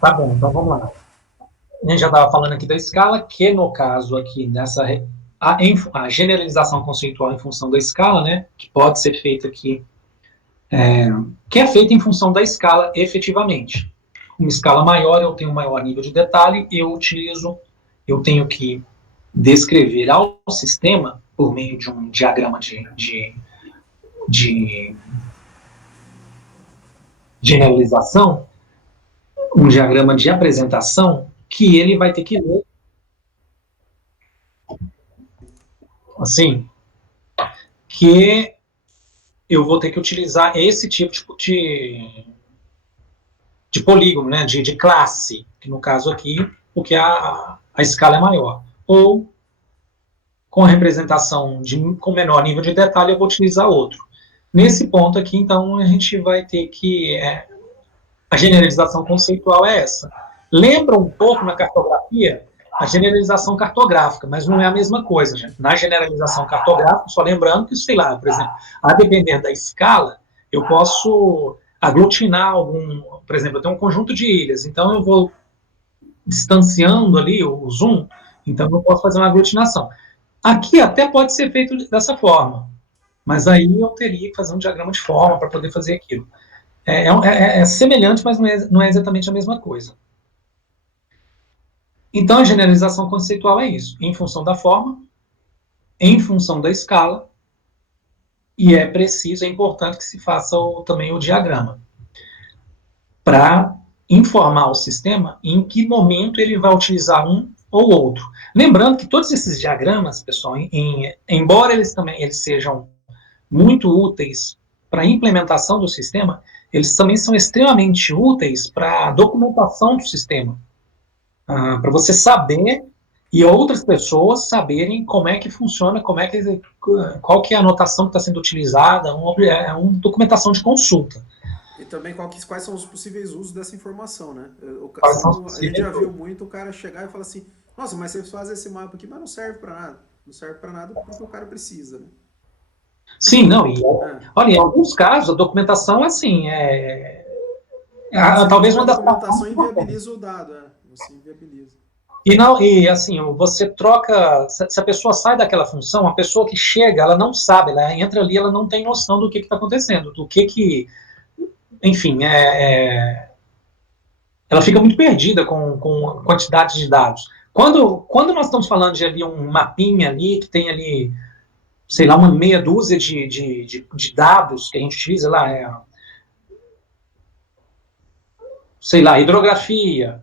Tá bom, então vamos lá. A gente já estava falando aqui da escala, que no caso aqui, a generalização conceitual em função da escala, né, que pode ser feita aqui, que é feita em função da escala efetivamente. Uma escala maior, eu tenho um maior nível de detalhe, eu tenho que descrever ao sistema, por meio de um diagrama de generalização, um diagrama de apresentação, que ele vai ter que ler, assim, que eu vou ter que utilizar esse tipo de polígono, né, de classe, que no caso aqui, porque a escala é maior. Ou, com a representação com menor nível de detalhe, eu vou utilizar outro. Nesse ponto aqui, então, a gente vai ter que... a generalização conceitual é essa. Lembra um pouco na cartografia a generalização cartográfica, mas não é a mesma coisa, gente. Na generalização cartográfica, só lembrando que, sei lá, por exemplo, a depender da escala, eu posso aglutinar por exemplo, eu tenho um conjunto de ilhas, então eu vou distanciando ali o zoom, então eu posso fazer uma aglutinação. Aqui até pode ser feito dessa forma, mas aí eu teria que fazer um diagrama de forma para poder fazer aquilo. É semelhante, mas não é exatamente a mesma coisa. Então, a generalização conceitual é isso, em função da forma, em função da escala, e é preciso, é importante que se faça também o diagrama, para informar o sistema em que momento ele vai utilizar um ou outro. Lembrando que todos esses diagramas, pessoal, embora eles sejam muito úteis para a implementação do sistema, eles também são extremamente úteis para a documentação do sistema. Para você saber e outras pessoas saberem como é que funciona, qual que é a anotação que está sendo utilizada, uma documentação de consulta. E também quais são os possíveis usos dessa informação, né? Quais são os Senão a gente possíveis? já viu muito o cara chegar e falar assim, nossa, mas você faz esse mapa aqui, mas não serve para nada. Não serve para nada porque o cara precisa, né? Sim, não. É. Olha, em alguns casos a documentação assim Se não talvez tiver uma das partes mais documentação, importantes. inviabiliza o dado, você inviabiliza. E assim, você troca. Se a pessoa sai daquela função, a pessoa que chega, ela não sabe, ela entra ali, ela não tem noção do que está acontecendo, enfim, ela fica muito perdida com a quantidade de dados. Quando nós estamos falando de ali um mapinha ali, que tem ali, sei lá, uma meia dúzia de dados que a gente utiliza lá, sei lá, hidrografia,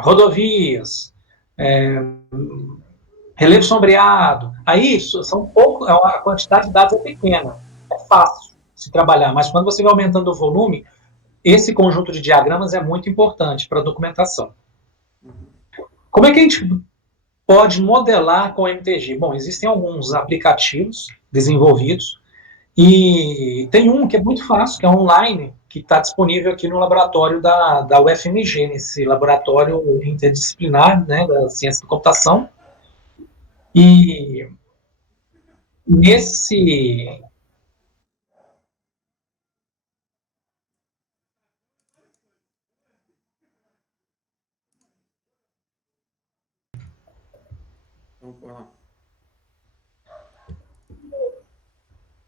rodovias, é, relevo sombreado. Aí são pouco, a quantidade de dados é pequena, é fácil se trabalhar, mas quando você vai aumentando o volume, esse conjunto de diagramas é muito importante para a documentação. Como é que a gente pode modelar com MTG? Bom, existem alguns aplicativos desenvolvidos e tem um que é muito fácil, que é online, que está disponível aqui no laboratório da UFMG, nesse laboratório interdisciplinar, né, da ciência da computação. E nesse... Então, põe lá.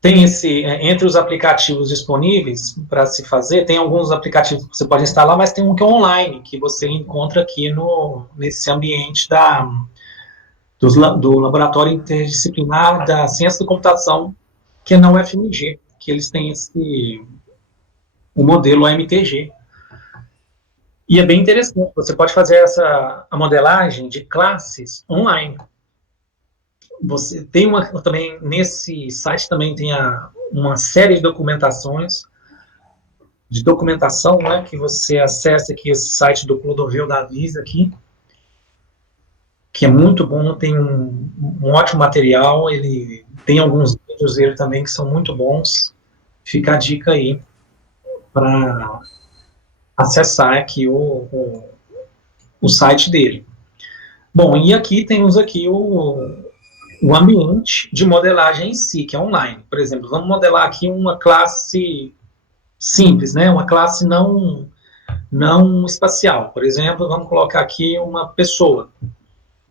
Tem entre os aplicativos disponíveis para se fazer, tem alguns aplicativos que você pode instalar, mas tem um que é online, que você encontra aqui nesse ambiente do Laboratório Interdisciplinar da Ciência da Computação, que é na UFMG, que eles têm o modelo AMTG. E é bem interessante, você pode fazer a modelagem de classes online. Você tem também, nesse site também tem uma série de documentação, né, que você acessa aqui, esse site do Clodovil Davis aqui, que é muito bom, tem um ótimo material, ele tem alguns vídeos dele também que são muito bons. Fica a dica aí para acessar aqui o site dele. Bom, e aqui temos aqui o ambiente de modelagem em si, que é online. Por exemplo, vamos modelar aqui uma classe simples, né? Uma classe não espacial. Por exemplo, vamos colocar aqui uma pessoa.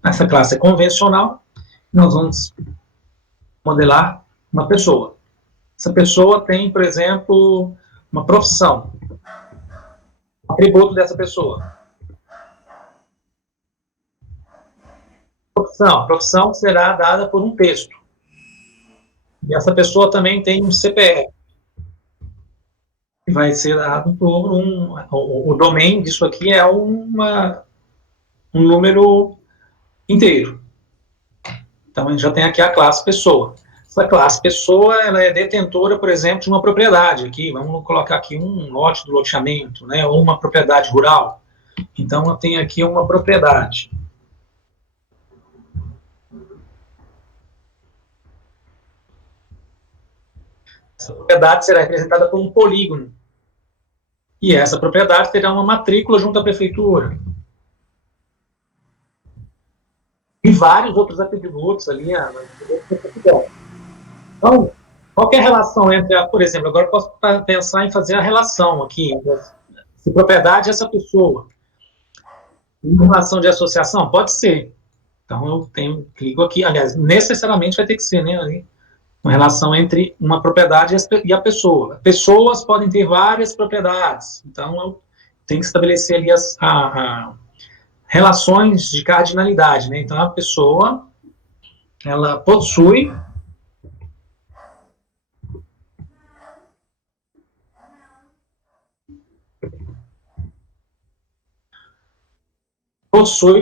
Essa classe é convencional, nós vamos modelar uma pessoa. Essa pessoa tem, por exemplo, uma profissão, o atributo dessa pessoa. Profissão será dada por um texto. E essa pessoa também tem um CPF, que vai ser dado por o domain disso aqui é um número inteiro. Então, a gente já tem aqui a classe pessoa. Essa classe pessoa, ela é detentora, por exemplo, de uma propriedade aqui. Vamos colocar aqui um lote do loteamento, né, ou uma propriedade rural. Então, eu tenho aqui uma propriedade. Essa propriedade será representada por um polígono. E essa propriedade terá uma matrícula junto à prefeitura. E vários outros atributos ali. Então, qualquer relação entre, por exemplo, agora eu posso pensar em fazer a relação aqui, se propriedade é essa pessoa. Em relação de associação, pode ser. Então, eu clico aqui, aliás, necessariamente vai ter que ser, né, ali, uma relação entre uma propriedade e a pessoa. Pessoas podem ter várias propriedades, então eu tenho que estabelecer ali a relações de cardinalidade, né? Então, a pessoa, ela possui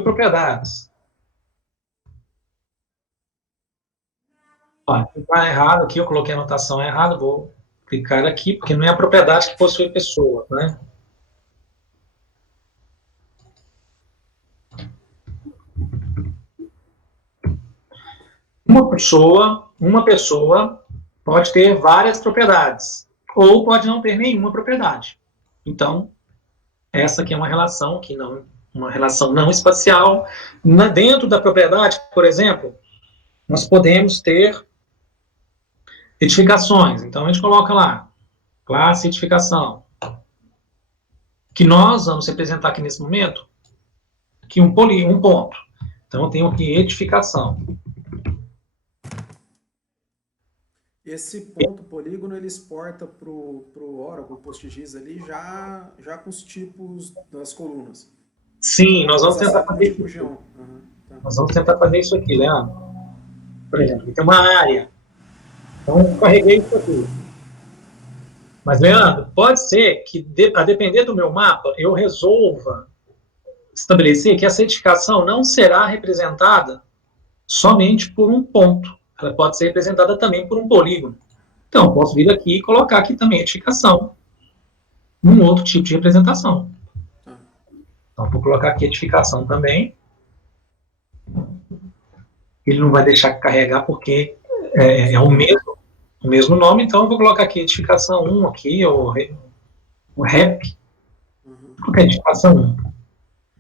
propriedades. Está errado aqui, eu coloquei a anotação errada, vou clicar aqui, porque não é a propriedade que possui pessoa, né? Uma pessoa pode ter várias propriedades, ou pode não ter nenhuma propriedade. Então, essa aqui é uma relação que não, uma relação não espacial. Dentro da propriedade, por exemplo, nós podemos ter edificações. Então, a gente coloca lá, classe edificação, que nós vamos representar aqui nesse momento, aqui um ponto. Então, eu tenho aqui edificação. Esse ponto polígono ele exporta para o Oracle, o PostGIS ali, já com os tipos das colunas. Sim, nós vamos tentar Processado no fazer tipo isso. G1. Uhum, tá. Nós vamos tentar fazer isso aqui, Leandro. Por exemplo, tem uma área. Então, eu carreguei isso aqui. Mas, Leandro, pode ser que, a depender do meu mapa, eu resolva estabelecer que essa edificação não será representada somente por um ponto. Ela pode ser representada também por um polígono. Então, eu posso vir aqui e colocar aqui também edificação, num outro tipo de representação. Tá. Então, vou colocar aqui edificação também. Ele não vai deixar carregar porque é o mesmo nome, então eu vou colocar aqui edificação 1 aqui, ou o REP, Uhum. qualquer edificação 1.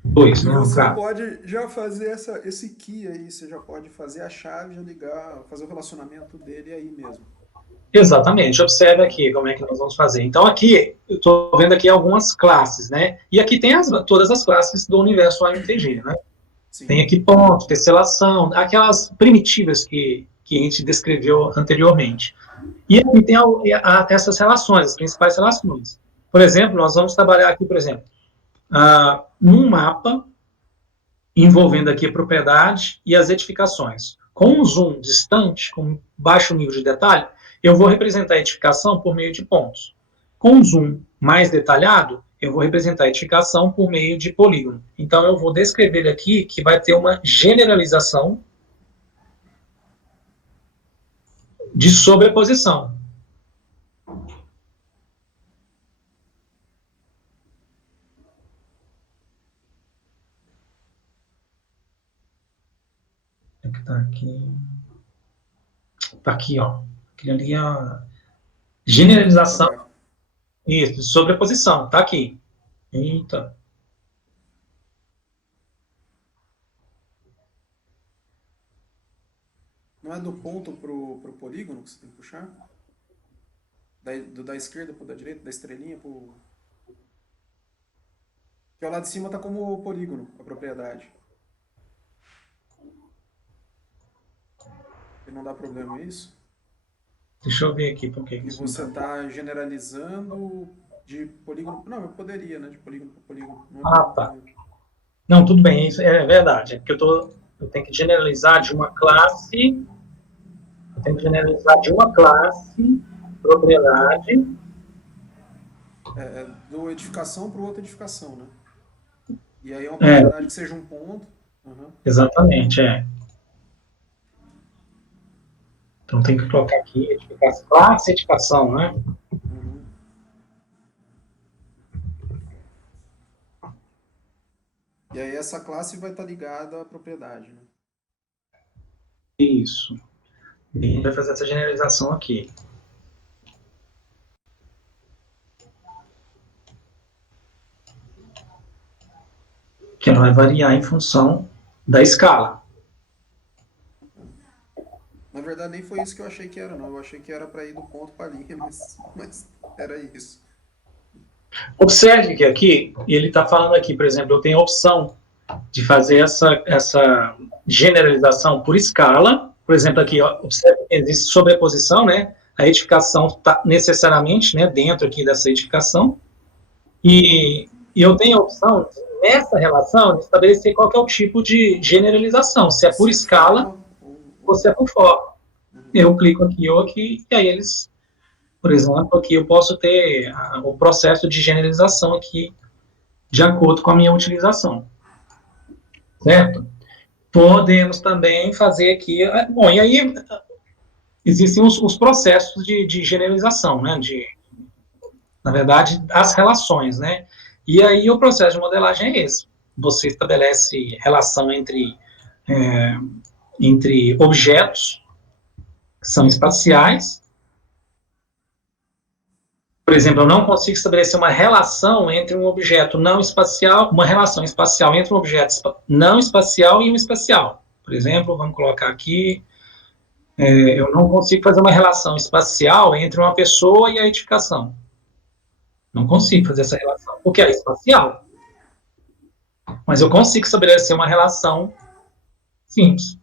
2, E né, no você caso. pode já fazer esse key aí, você já pode fazer a chave, ligar, fazer o relacionamento dele aí mesmo. Exatamente, observe aqui como é que nós vamos fazer. Então aqui, eu estou vendo aqui algumas classes, né, e aqui tem todas as classes do universo AMTG, né. Sim. Tem aqui ponto, tesselação, aquelas primitivas que a gente descreveu anteriormente. E aqui tem essas relações, as principais relações. Por exemplo, nós vamos trabalhar aqui, por exemplo, num mapa envolvendo aqui a propriedade e as edificações. Com um zoom distante, com baixo nível de detalhe, eu vou representar a edificação por meio de pontos. Com um zoom mais detalhado, eu vou representar a edificação por meio de polígono. Então, eu vou descrever aqui que vai ter uma generalização de sobreposição. Tá aqui. Tá aqui, ó. Aquilo ali é a generalização. Isso, sobreposição. Tá aqui. Eita. Não é do ponto pro polígono que você tem que puxar? Da esquerda pro da direita, da estrelinha pro... Porque o lado de cima está como polígono, a propriedade. E não dá problema isso? Deixa eu ver aqui por que Que isso não você tá. está generalizando de polígono. Não, eu poderia, né? De polígono para polígono. Não Ah, haveria um tá. problema. Não, tudo bem, isso é verdade. É porque eu tenho que generalizar de uma classe, eu tenho que generalizar de uma classe, propriedade. É do edificação para outra edificação, né? E aí é uma É, propriedade que seja um ponto. Uhum, exatamente, é. Então tem que colocar aqui edificação, classe edificação, né? uhum. E aí essa classe vai estar ligada à propriedade, né? Isso. E a gente vai fazer essa generalização aqui, que ela vai variar em função da escala. Na verdade, nem foi isso que eu achei que era, não. Eu achei que era para ir do ponto para a linha, mas era isso. Observe que aqui, ele está falando aqui, por exemplo, eu tenho a opção de fazer essa generalização por escala. Por exemplo, aqui, ó, observe que existe sobreposição, né? A edificação está necessariamente, né, dentro aqui dessa edificação. E eu tenho a opção, nessa relação, de estabelecer qual que é o tipo de generalização, se é por Se é escala forma ou ou... se é por forma. Uhum. Eu clico aqui ou aqui, e aí eles, por exemplo, aqui eu posso ter o processo de generalização aqui de acordo com a minha utilização, certo? Podemos também fazer aqui, bom, e aí existem os processos de generalização, né, na verdade, as relações, né, e aí o processo de modelagem é esse, você estabelece relação é, entre objetos que são espaciais. Por exemplo, eu não consigo estabelecer uma relação entre um objeto não espacial, uma relação espacial entre um objeto não espacial e um espacial. Por exemplo, vamos colocar aqui, eu não consigo fazer uma relação espacial entre uma pessoa e a edificação. Não consigo fazer essa relação, porque é espacial. Mas eu consigo estabelecer uma relação simples.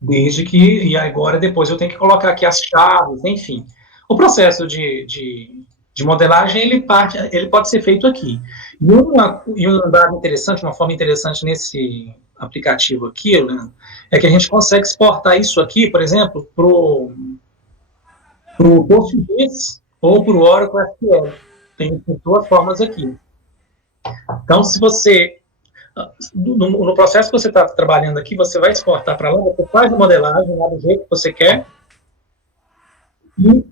Desde que, e agora depois eu tenho que colocar aqui as chaves, enfim. O processo de modelagem, ele pode ser feito aqui. E um dado interessante, uma forma interessante nesse aplicativo aqui, né, é que a gente consegue exportar isso aqui, por exemplo, para o Postgres ou para o Oracle SQL. Tem duas formas aqui. Então, se você no processo que você está trabalhando aqui, você vai exportar para lá, você faz a modelagem lá do jeito que você quer e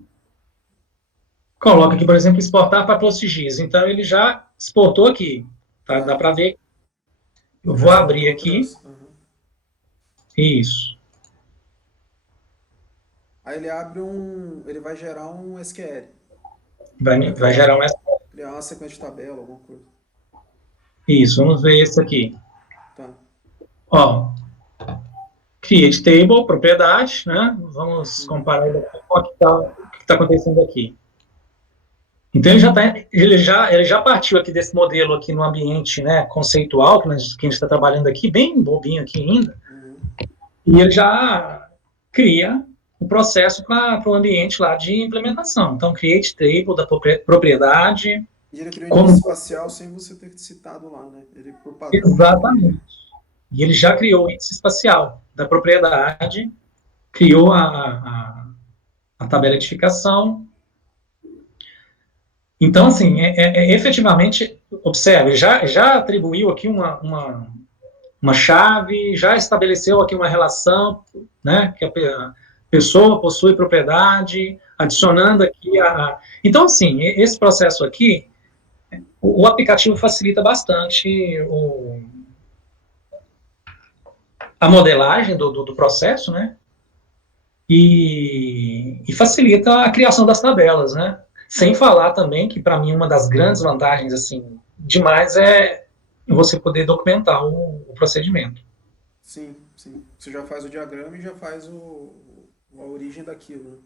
coloca aqui, por exemplo, exportar para PostGIS. Então, ele já exportou aqui. Tá? Dá Tá. para ver. Eu Já vou abrir exportou aqui. outras. Uhum. Isso. Aí ele abre um. Ele vai gerar um SQL. Vai Vai gerar um. criar uma sequência de tabela, alguma coisa. Isso, vamos ver esse aqui. Tá. Ó, create table, propriedade, né? Vamos Uhum. comparar com o que está acontecendo aqui. Então ele já partiu aqui desse modelo aqui no ambiente, né, conceitual que a gente está trabalhando aqui, bem bobinho aqui ainda, Uhum. e ele já cria o processo para o ambiente lá de implementação. Então, create table da propriedade, E ele criou índice como espacial sem você ter citado lá, né? Ele, por padrão, já cria. exatamente. E ele já criou o índice espacial da propriedade, criou a tabela de edificação. Então, assim, efetivamente, observe, já atribuiu aqui uma chave, já estabeleceu aqui uma relação, né, que a pessoa possui propriedade, adicionando aqui Então, assim, esse processo aqui, o aplicativo facilita bastante a modelagem do processo, né, e facilita a criação das tabelas, né, sem falar também que, para mim, uma das grandes vantagens, assim, demais é você poder documentar o procedimento. Sim, sim. Você já faz o diagrama e já faz a origem daquilo, né?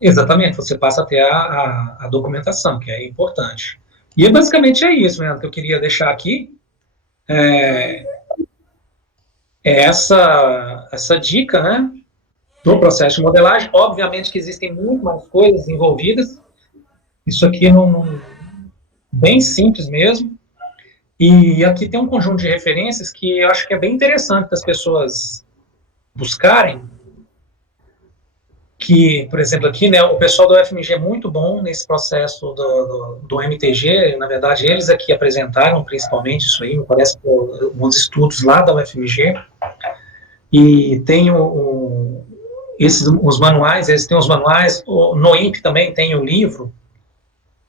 Exatamente, você passa a ter a documentação, que é importante. E basicamente é isso, né, que eu queria deixar aqui. Tá. É essa dica, né, do processo de modelagem. Obviamente que existem muito mais coisas envolvidas. Isso aqui não bem simples mesmo. E aqui tem um conjunto de referências que eu acho que é bem interessante das pessoas buscarem, que, por exemplo, aqui, né, o pessoal do FMG é muito bom nesse processo do MTG, na verdade, eles aqui apresentaram principalmente isso aí, me parece que alguns estudos lá da UFMG, e tem os manuais, eles têm os manuais, no INPE também tem o livro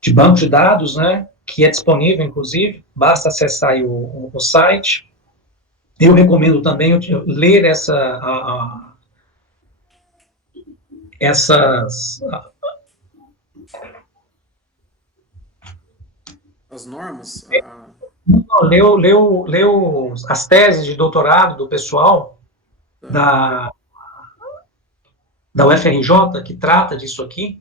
de banco de dados, né, que é disponível, inclusive, basta acessar aí o site. Eu recomendo também ler essas As normas, leu as teses de doutorado do pessoal tá. da, da UFRJ, que trata disso aqui,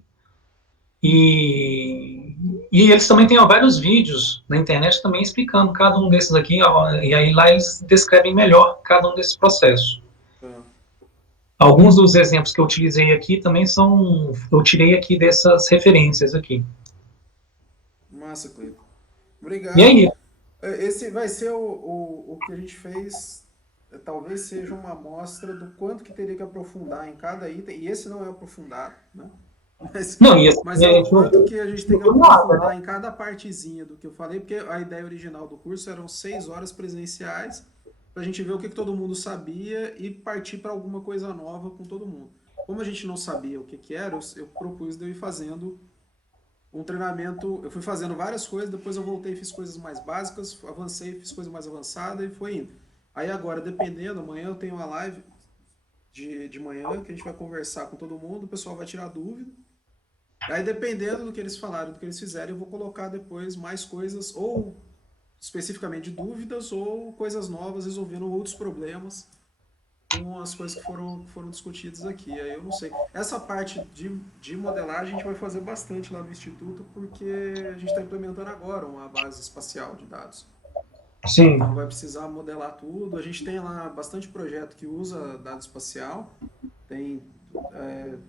e, e eles também têm vários vídeos na internet também explicando cada um desses aqui, ó, e aí lá eles descrevem melhor cada um desses processos. Tá. Alguns dos exemplos que eu utilizei aqui também eu tirei aqui dessas referências aqui. Massa, Cleiton. E Obrigado. aí, Esse vai ser o que a gente fez, talvez seja uma amostra do quanto que teria que aprofundar em cada item, e esse não é aprofundado, né? Mas, não, e assim, mas a é o gente quanto que a gente tem não que viu nada, né? aprofundar em cada partezinha do que eu falei, porque a ideia original do curso eram 6 horas presenciais, para a gente ver o que todo mundo sabia e partir para alguma coisa nova com todo mundo. Como a gente não sabia o que era, eu propus de eu ir fazendo um treinamento. Eu fui fazendo várias coisas, depois eu voltei e fiz coisas mais básicas, avancei, fiz coisa mais avançada e foi indo. Aí agora, dependendo, amanhã eu tenho uma live de manhã que a gente vai conversar com todo mundo, o pessoal vai tirar dúvida. Aí dependendo do que eles falaram, do que eles fizerem, eu vou colocar depois mais coisas, ou especificamente dúvidas, ou coisas novas resolvendo outros problemas com as coisas que foram discutidas aqui. Aí eu não sei. Essa parte de modelagem a gente vai fazer bastante lá no Instituto, porque a gente está implementando agora uma base espacial de dados. Então Sim. vai precisar modelar tudo. A gente tem lá bastante projeto que usa dado espacial. Tem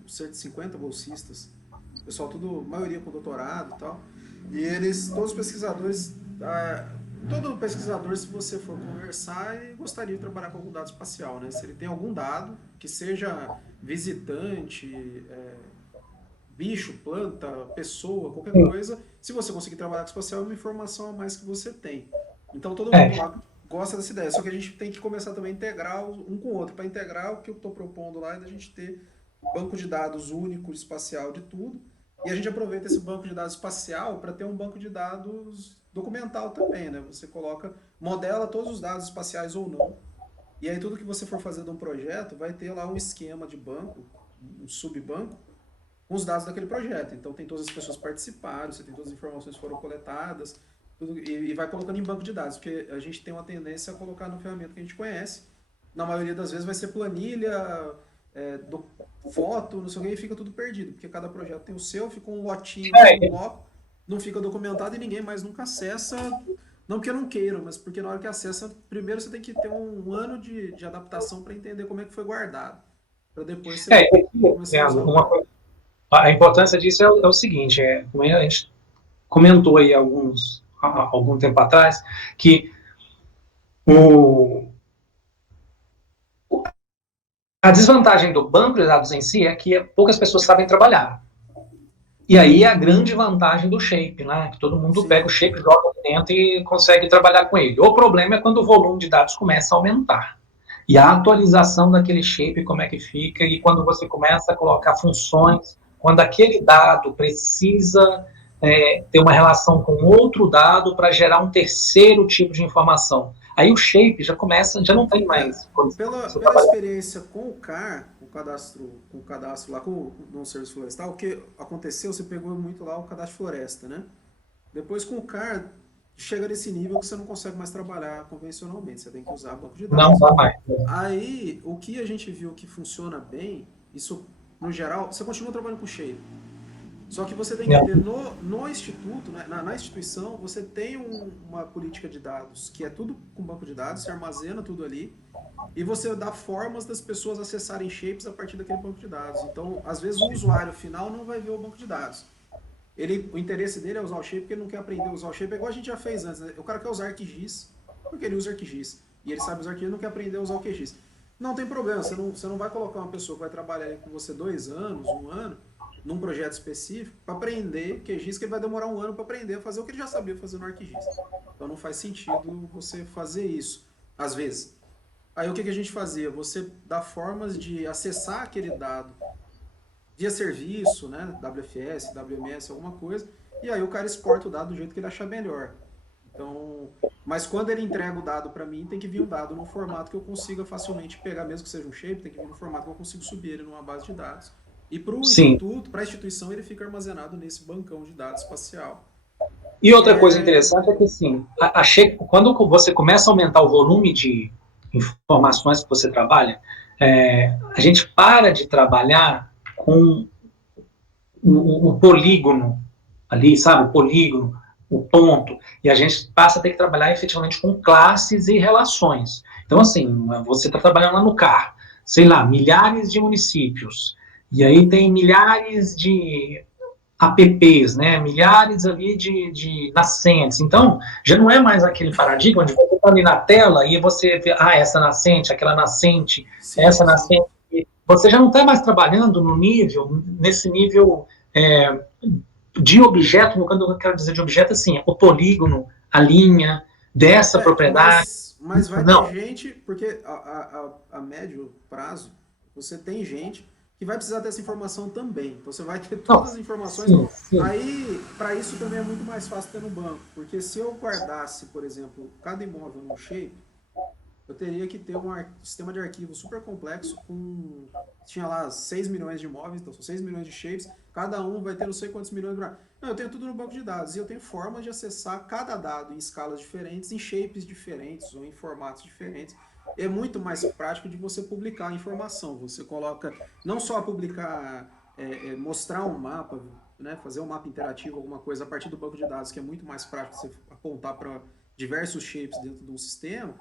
cerca de 50 bolsistas. Pessoal, tudo, maioria com doutorado e tal. E eles, todos os pesquisadores, todo pesquisador, se você for conversar, ele gostaria de trabalhar com algum dado espacial, né? Se ele tem algum dado, que seja visitante, bicho, planta, pessoa, qualquer coisa, se você conseguir trabalhar com espacial, é uma informação a mais que você tem. Então todo mundo É, lá gosta dessa ideia, só que a gente tem que começar também a integrar um com o outro. Para integrar, o que eu estou propondo lá é da gente ter banco de dados único espacial de tudo, e a gente aproveita esse banco de dados espacial para ter um banco de dados documental também, né? Você coloca, modela todos os dados espaciais ou não, e aí tudo que você for fazer de um projeto vai ter lá um esquema de banco, um subbanco, com os dados daquele projeto. Então tem todas as pessoas que participaram, você tem todas as informações que foram coletadas, tudo, e vai colocando em banco de dados, porque a gente tem uma tendência a colocar no ferramenta que a gente conhece. Na maioria das vezes vai ser planilha, foto, não sei o que, e fica tudo perdido, porque cada projeto tem o seu, fica um lotinho lá, um é, bloco, não fica documentado e ninguém mais nunca acessa, não que eu não queira, mas porque na hora que acessa, primeiro você tem que ter um ano de adaptação para entender como é que foi guardado, para depois você começar a usar Leandro, ou não. a importância disso é o seguinte, como a gente comentou aí algum tempo atrás, que o, a desvantagem do banco de dados em si é que poucas pessoas sabem trabalhar. E aí é a grande vantagem do Shape, né? Que todo mundo pega o Sim. Shape, joga dentro e consegue trabalhar com ele. O problema é quando o volume de dados começa a aumentar. E a atualização daquele shape, como é que fica, e quando você começa a colocar funções, quando aquele dado precisa ter uma relação com outro dado para gerar um terceiro tipo de informação. Aí o shape já começa, já não tem É, mais condição de você pela trabalhar. experiência com o CAR, com o cadastro lá, no Serviço Florestal, o que aconteceu, você pegou muito lá o cadastro floresta, né? Depois com o CAR, chega nesse nível que você não consegue mais trabalhar convencionalmente, você tem que usar banco de Não dados. dá mais. Aí, o que a gente viu que funciona bem, isso no geral, você continua trabalhando com Shape, Só que você tem que É. ter no instituto, né, na instituição, você tem uma política de dados, que é tudo com banco de dados, você armazena tudo ali, e você dá formas das pessoas acessarem shapes a partir daquele banco de dados. Então, às vezes o usuário final não vai ver o banco de dados. O interesse dele é usar o shape porque ele não quer aprender a usar o shape, é igual a gente já fez antes, né? O cara quer usar ArcGIS porque ele usa ArcGIS. E ele sabe usar ArcGIS e não quer aprender a usar o QGIS. Não tem problema, você não vai colocar uma pessoa que vai trabalhar com você 2 anos, 1 ano, num projeto específico, para aprender QGIS, que ele vai demorar 1 ano para aprender a fazer o que ele já sabia fazer no ArcGIS. Então não faz sentido você fazer isso, às vezes. Aí o que a gente fazia? Você dá formas de acessar aquele dado via serviço, né? WFS, WMS, alguma coisa, e aí o cara exporta o dado do jeito que ele achar melhor. Então, mas quando ele entrega o dado para mim, tem que vir o dado num formato que eu consiga facilmente pegar, mesmo que seja um shape, tem que vir no formato que eu consigo subir ele numa base de dados. E para o Sim. instituto, para a instituição, ele fica armazenado nesse bancão de dados espacial. E Que outra coisa é. interessante é que, assim, quando você começa a aumentar o volume de informações que você trabalha, a gente para de trabalhar com o polígono ali, sabe? O polígono, o ponto. E a gente passa a ter que trabalhar efetivamente com classes e relações. Então, assim, você está trabalhando lá no CAR, sei lá, milhares de municípios. E aí tem milhares de apps, né? Milhares ali de nascentes. Então, já não é mais aquele paradigma de você estar ali na tela e você vê, essa nascente, aquela nascente, essa Sim, sim. nascente. Você já não está mais trabalhando nesse nível é, de objeto, quando eu quero dizer de objeto, assim, o polígono, a linha dessa propriedade. Mas vai ter Não. gente, porque a médio prazo, você tem gente que vai precisar dessa informação também. Então você vai ter Não. todas as informações. Sim, sim. Aí, para isso também é muito mais fácil ter no banco. Porque se eu guardasse, por exemplo, cada imóvel no shape, eu teria que ter um sistema de arquivo super complexo com. Tinha lá 6 milhões de imóveis, então são 6 milhões de shapes, cada um vai ter não sei quantos milhões de. Não, eu tenho tudo no banco de dados e eu tenho formas de acessar cada dado em escalas diferentes, em shapes diferentes ou em formatos diferentes. É muito mais prático de você publicar a informação. Você coloca não só publicar, mostrar um mapa, né, fazer um mapa interativo, alguma coisa a partir do banco de dados, que é muito mais prático você apontar para diversos shapes dentro de um sistema,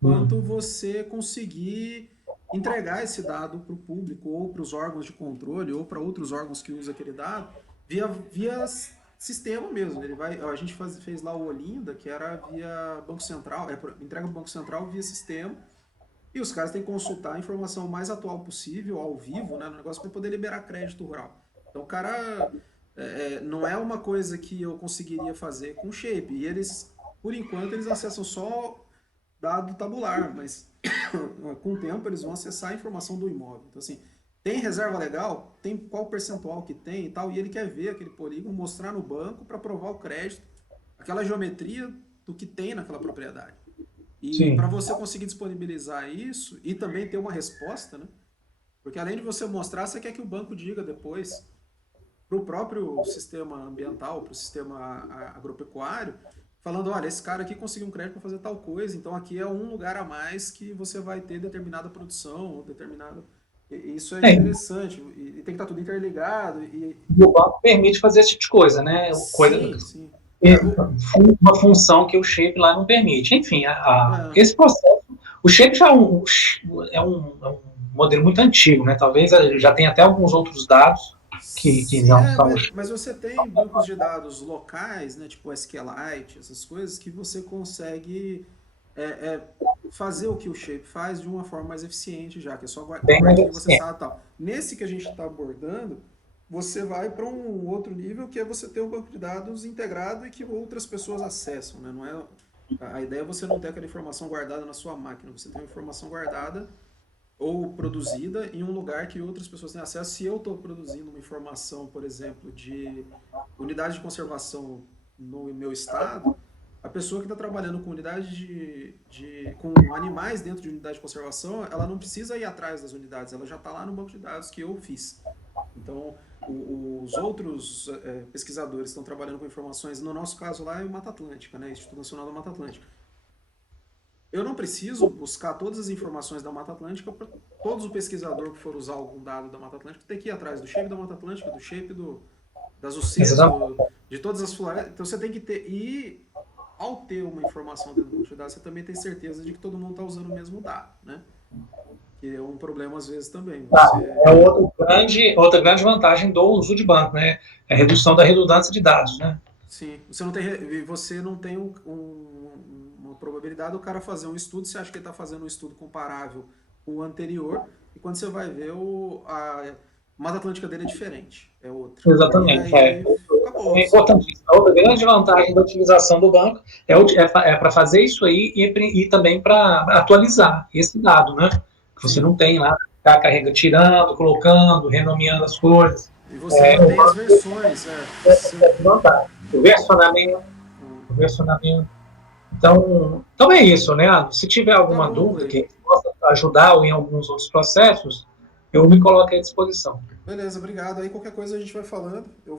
quanto você conseguir entregar esse dado para o público ou para os órgãos de controle ou para outros órgãos que usam aquele dado via sistema mesmo. A gente fez lá o Olinda, que era via Banco Central, entrega para o Banco Central via sistema, e os caras têm que consultar a informação mais atual possível, ao vivo, né, no negócio, para poder liberar crédito rural. Então, o cara, não é uma coisa que eu conseguiria fazer com Shape. E eles, por enquanto, eles acessam só dado tabular, mas com o tempo eles vão acessar a informação do imóvel. Então, assim, tem reserva legal? Tem qual percentual que tem e tal, e ele quer ver aquele polígono, mostrar no banco para provar o crédito, aquela geometria do que tem naquela propriedade. E para Sim. você conseguir disponibilizar isso e também ter uma resposta, né? Porque além de você mostrar, você quer que o banco diga depois para o próprio sistema ambiental, para o sistema agropecuário, falando, olha, esse cara aqui conseguiu um crédito para fazer tal coisa, então aqui é um lugar a mais que você vai ter determinada produção, ou determinada. Isso é É, interessante, e tem que estar tudo interligado. e o banco permite fazer esse tipo de coisa, né? Sim, sim. É, uma função que o shape lá não permite. Enfim, É, esse processo, o shape já é um modelo muito antigo, né? Talvez já tenha até alguns outros dados que sim, não são. mas você tem bancos de dados locais, né, tipo SQLite, essas coisas, que você consegue é, é, fazer o que o Shape faz de uma forma mais eficiente já, que é só ter Bem o mais arquivo eficiente. acessado e tal. Nesse que a gente está abordando, você vai para um outro nível, que é você ter um banco de dados integrado e que outras pessoas acessam, né? Não é, a ideia é você não ter aquela informação guardada na sua máquina, você tem uma informação guardada ou produzida em um lugar que outras pessoas têm acesso. Se eu estou produzindo uma informação, por exemplo, de unidade de conservação no meu estado, a pessoa que está trabalhando com unidade com animais dentro de unidade de conservação, ela não precisa ir atrás das unidades, ela já está lá no banco de dados que eu fiz. Então, os outros pesquisadores que estão trabalhando com informações, no nosso caso lá é o Mata Atlântica, né, Instituto Nacional da Mata Atlântica. Eu não preciso buscar todas as informações da Mata Atlântica para todos o pesquisador que for usar algum dado da Mata Atlântica ter que ir atrás do shape da Mata Atlântica, do shape das UCIs, Exatamente. de todas as florestas. Então você tem que ter. E ao ter uma informação dentro do banco de dados, você também tem certeza de que todo mundo está usando o mesmo dado, né? Que é um problema às vezes também. Tá, Você, é outra grande vantagem do uso de banco, né? É a redução da redundância de dados, né? sim, você não tem uma probabilidade do cara fazer um estudo, você acha que ele está fazendo um estudo comparável com o anterior, e quando você vai ver, a Mata Atlântica dele é diferente, é outra. E Exatamente. aí acabou. É importantíssimo. A outra grande vantagem da utilização do banco é para fazer isso aí e também para atualizar esse dado, né? Que você Sim. não tem lá, ficar carregando, tirando, colocando, renomeando as coisas. E você mantém as versões. Vantagem. O versionamento. Então é isso, né? Se tiver Tá alguma bom, dúvida Clay. que possa ajudar ou em alguns outros processos, eu me coloco à disposição. Beleza, obrigado. Aí qualquer coisa a gente vai falando. Eu